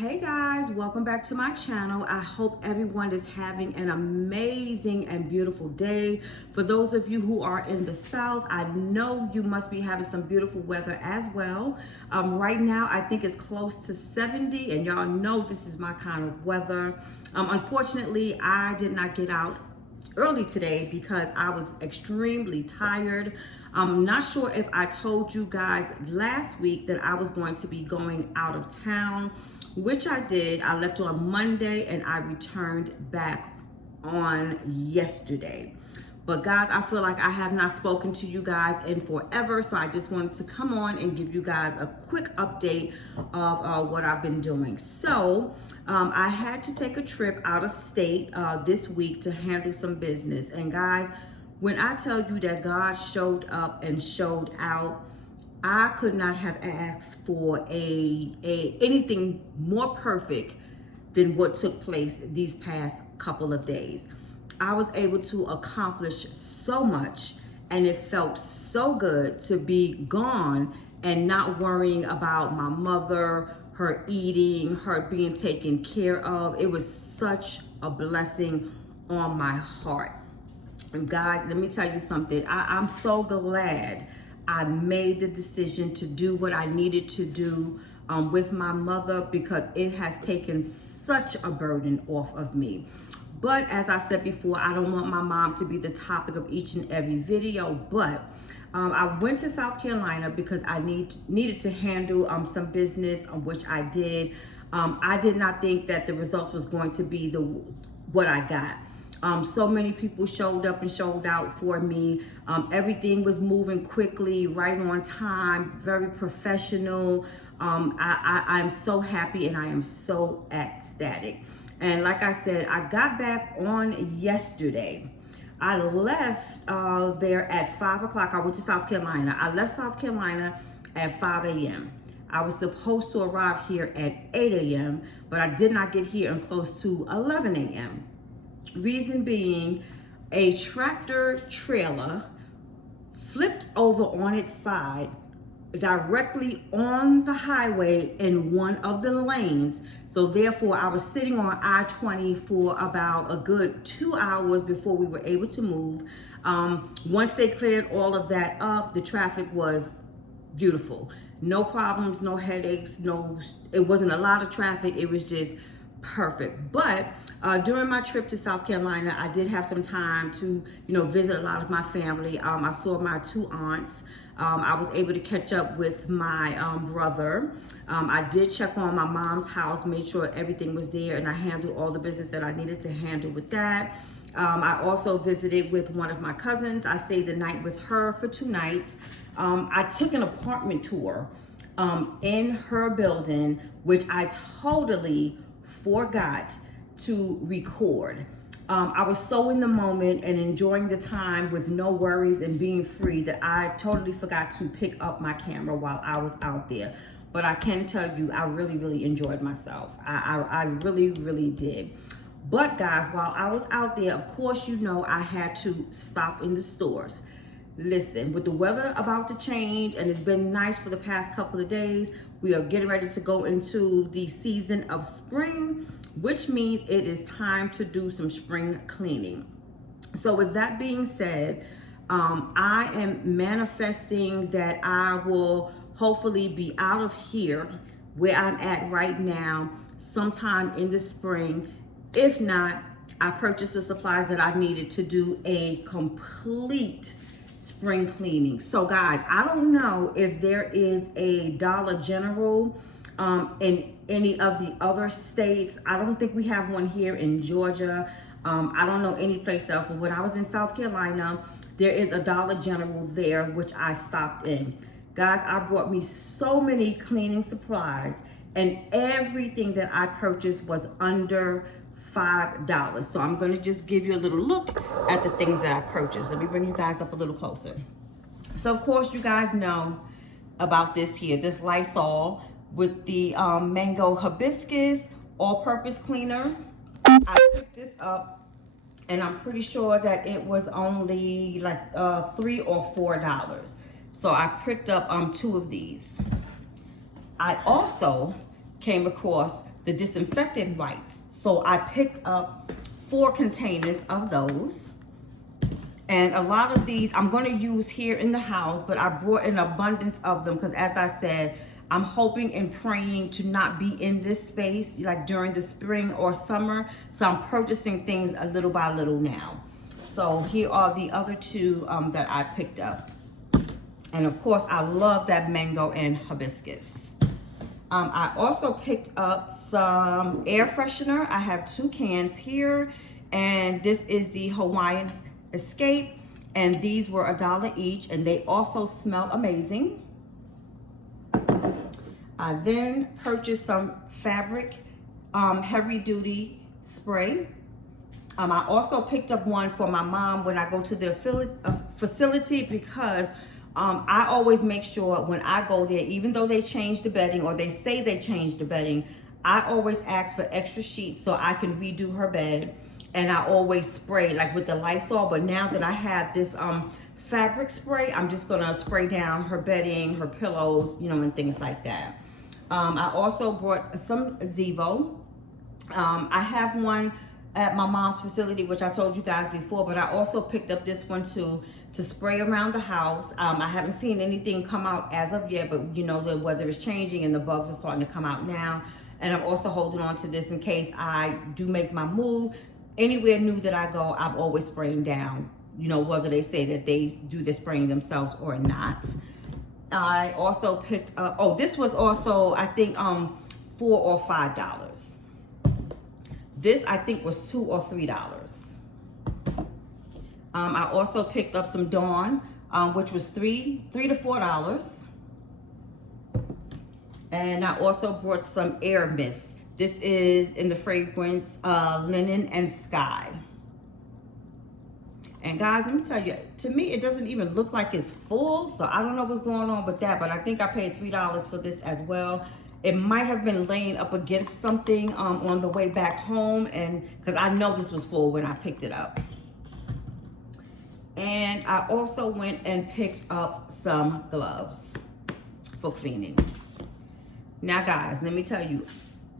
Hey guys, welcome back to my channel. I hope everyone is having an amazing and beautiful day. For those of you who are in the South, I know you must be having some beautiful weather as well. Right now, I think it's close to 70 and y'all know this is my kind of weather. Unfortunately, I did not get out early today because I was extremely tired. I'm not sure if I told you guys last week that I was going to be going out of town, which I did. I left on Monday and I returned back on yesterday. But guys, I feel like I have not spoken to you guys in forever, so I just wanted to come on and give you guys a quick update of what I've been doing. So I had to take a trip out of state this week to handle some business. And guys, when I tell you that God showed up and showed out, I could not have asked for anything more perfect than what took place these past couple of days. I was able to accomplish so much, and it felt so good to be gone and not worrying about my mother, her eating, her being taken care of. It was such a blessing on my heart. And guys, let me tell you something. I'm so glad I made the decision to do what I needed to do with my mother, because it has taken such a burden off of me. But as I said before, I don't want my mom to be the topic of each and every video. But I went to South Carolina because I needed to handle some business, which I did. I did not think that the results was going to be what I got. So many people showed up and showed out for me. Everything was moving quickly, right on time, very professional. I'm so happy and I am so ecstatic. And like I said, I got back on yesterday. I left there at 5 o'clock. I went to South Carolina. I left South Carolina at 5 a.m. I was supposed to arrive here at 8 a.m., but I did not get here until close to 11 a.m. Reason being, a tractor trailer flipped over on its side directly on the highway in one of the lanes. So therefore, I was sitting on I-20 for about a good 2 hours before we were able to move. Once they cleared all of that up, the traffic was beautiful. No problems, no headaches, it wasn't a lot of traffic. It was just perfect. But during my trip to South Carolina, I did have some time to, visit a lot of my family. I saw my two aunts. I was able to catch up with my brother. I did check on my mom's house, made sure everything was there, and I handled all the business that I needed to handle with that. I also visited with one of my cousins. I stayed the night with her for 2 nights. I took an apartment tour in her building, which I totally forgot to record. I was so in the moment and enjoying the time with no worries and being free that I totally forgot to pick up my camera while I was out there. But I can tell you, I really, really enjoyed myself. I really, really did. But guys, while I was out there, of course, I had to stop in the stores. Listen, with the weather about to change, and it's been nice for the past couple of days, we are getting ready to go into the season of spring, which means it is time to do some spring cleaning. So with that being said, I am manifesting that I will hopefully be out of here where I'm at right now sometime in the spring. If not, I purchased the supplies that I needed to do a complete spring cleaning. So guys, I don't know if there is a Dollar General in any of the other states. I don't think we have one here in Georgia. I don't know any place else, but when I was in South Carolina, there is a Dollar General there, which I stopped in. Guys, I brought me so many cleaning supplies, and everything that I purchased was under $5. So I'm gonna just give you a little look at the things that I purchased. Let me bring you guys up a little closer. So of course you guys know about this here, this Lysol with the mango hibiscus all-purpose cleaner. I picked this up and I'm pretty sure that it was only like $3 or $4. So I picked up 2 of these. I also came across the disinfectant wipes. So I picked up 4 containers of those. And a lot of these I'm going to use here in the house, but I brought an abundance of them because, as I said, I'm hoping and praying to not be in this space like during the spring or summer. So I'm purchasing things a little by little now. So here are the other 2 that I picked up. And of course, I love that mango and hibiscus. I also picked up some air freshener. I have 2 cans here. And this is the Hawaiian Escape, and these were $1 each, and they also smell amazing. I then purchased some fabric heavy duty spray. I also picked up one for my mom when I go to the facility because I always make sure when I go there, even though they change the bedding or they say they changed the bedding, I always ask for extra sheets so I can redo her bed. And I always spray like with the Lysol, but now that I have this fabric spray, I'm just gonna spray down her bedding, her pillows, you know, and things like that. I also brought some Zevo. I have one at my mom's facility, which I told you guys before, but I also picked up this one too to spray around the house. I haven't seen anything come out as of yet, but you know, the weather is changing and the bugs are starting to come out now. And I'm also holding on to this in case I do make my move. Anywhere new that I go, I'm always spraying down, you know, whether they say that they do the spraying themselves or not. I also picked up, oh, this was also, I think, $4 or $5. This, I think, was $2 or $3. I also picked up some Dawn, which was $3 to $4. And I also brought some air mist. This is in the fragrance Linen and Sky. And guys, let me tell you, to me, it doesn't even look like it's full. So I don't know what's going on with that, but I think I paid $3 for this as well. It might have been laying up against something on the way back home, and because I know this was full when I picked it up. And I also went and picked up some gloves for cleaning. Now guys, let me tell you,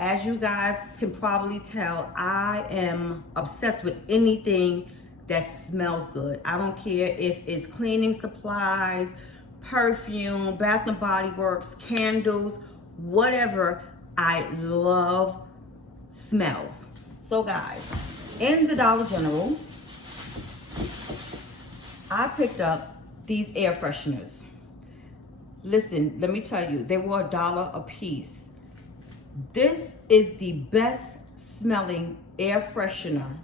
as you guys can probably tell, I am obsessed with anything that smells good. I don't care if it's cleaning supplies, perfume, Bath and Body Works, candles, whatever. I love smells. So guys, in the Dollar General, I picked up these air fresheners. Listen, let me tell you, they were $1 a piece. This is the best smelling air freshener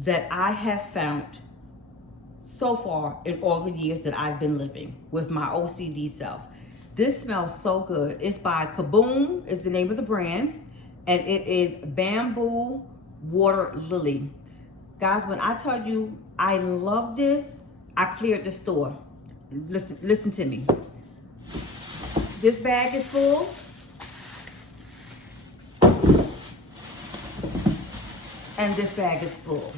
that I have found so far in all the years that I've been living with my OCD self. This smells so good. It's by Kaboom is the name of the brand, and it is Bamboo Water Lily. Guys, when I tell you I love this, I cleared the store. Listen to me. This bag is full. And this bag is full.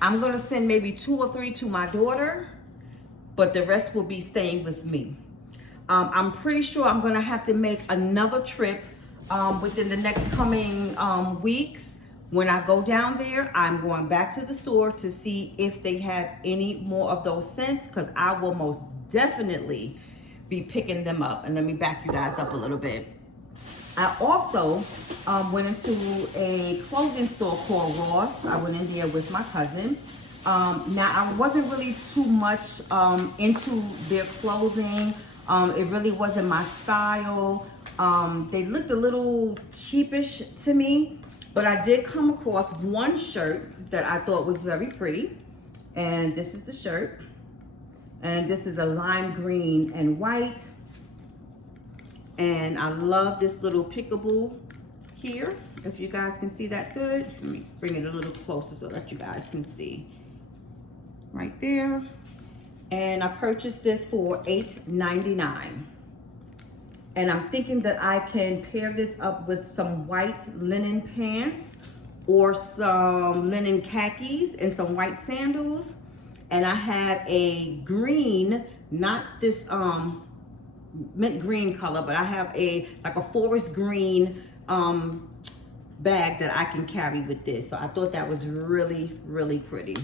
I'm gonna send maybe 2 or 3 to my daughter, but the rest will be staying with me. I'm pretty sure I'm gonna have to make another trip within the next coming weeks. When I go down there, I'm going back to the store to see if they have any more of those scents, because I will most definitely be picking them up. And let me back you guys up a little bit. I also went into a clothing store called Ross. I went in there with my cousin. Now, I wasn't really too much into their clothing. It really wasn't my style. They looked a little cheapish to me, but I did come across one shirt that I thought was very pretty. And this is the shirt. And this is a lime green and white. And I love this little peekaboo here. If you guys can see that good. Let me bring it a little closer so that you guys can see. Right there. And I purchased this for $8.99. And I'm thinking that I can pair this up with some white linen pants or some linen khakis and some white sandals. And I have a green, not this mint green color, but I have like a forest green bag that I can carry with this. So I thought that was really, really pretty.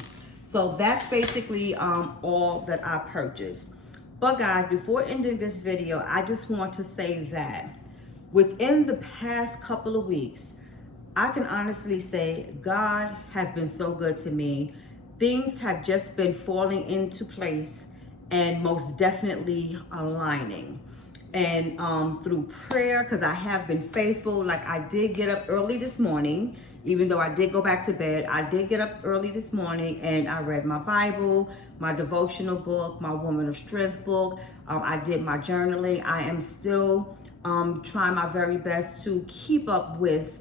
So that's basically all that I purchased. But guys, before ending this video, I just want to say that within the past couple of weeks, I can honestly say God has been so good to me. Things have just been falling into place and most definitely aligning. And through prayer, because I have been faithful. Like, I did get up early this morning, even though I did go back to bed. I did get up early this morning and I read my Bible, my devotional book, my Woman of Strength book. I did my journaling. I am still trying my very best to keep up with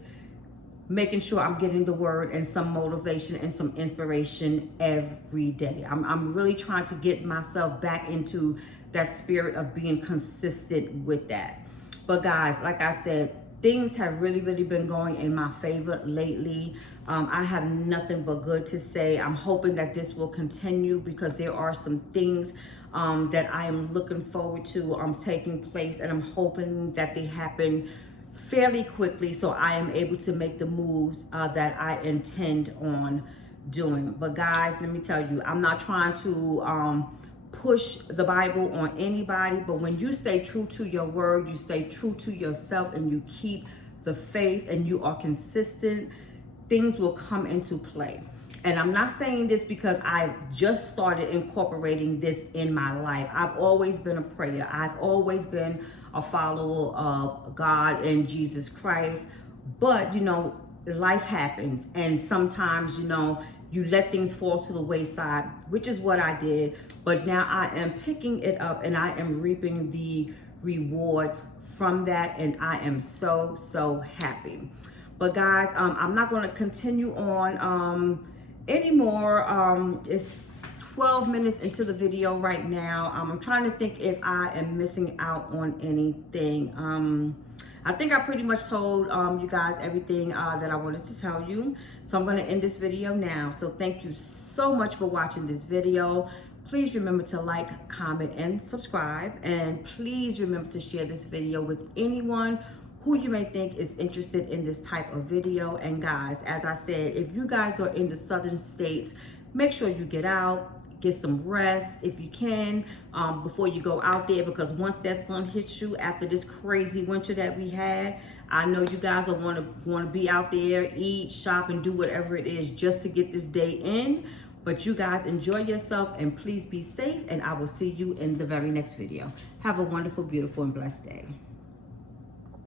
making sure I'm getting the word and some motivation and some inspiration every day. I'm really trying to get myself back into that spirit of being consistent with that. But guys, like I said, things have really, really been going in my favor lately. I have nothing but good to say. I'm hoping that this will continue because there are some things that I am looking forward to taking place, and I'm hoping that they happen fairly quickly so I am able to make the moves that I intend on doing. But guys, let me tell you, I'm not trying to push the Bible on anybody, but when you stay true to your word, you stay true to yourself, and you keep the faith and you are consistent, things will come into play. And I'm not saying this because I've just started incorporating this in my life. I've always been a prayer. I've always been a follower of God and Jesus Christ. But, you know, life happens. And sometimes, you know, you let things fall to the wayside, which is what I did. But now I am picking it up and I am reaping the rewards from that. And I am so, so happy. But guys, I'm not going to continue on anymore. It's 12 minutes into the video right now. I'm trying to think if I am missing out on anything. I think I pretty much told you guys everything that I wanted to tell you. So I'm going to end this video now. So thank you so much for watching this video. Please remember to like, comment, and subscribe. And please remember to share this video with anyone who you may think is interested in this type of video. And guys, as I said, if you guys are in the southern states, make sure you get out, get some rest if you can, before you go out there, because once that sun hits you after this crazy winter that we had, I know you guys will want to be out there, eat, shop, and do whatever it is just to get this day in. But you guys enjoy yourself and please be safe, and I will see you in the very next video. Have a wonderful, beautiful, and blessed day.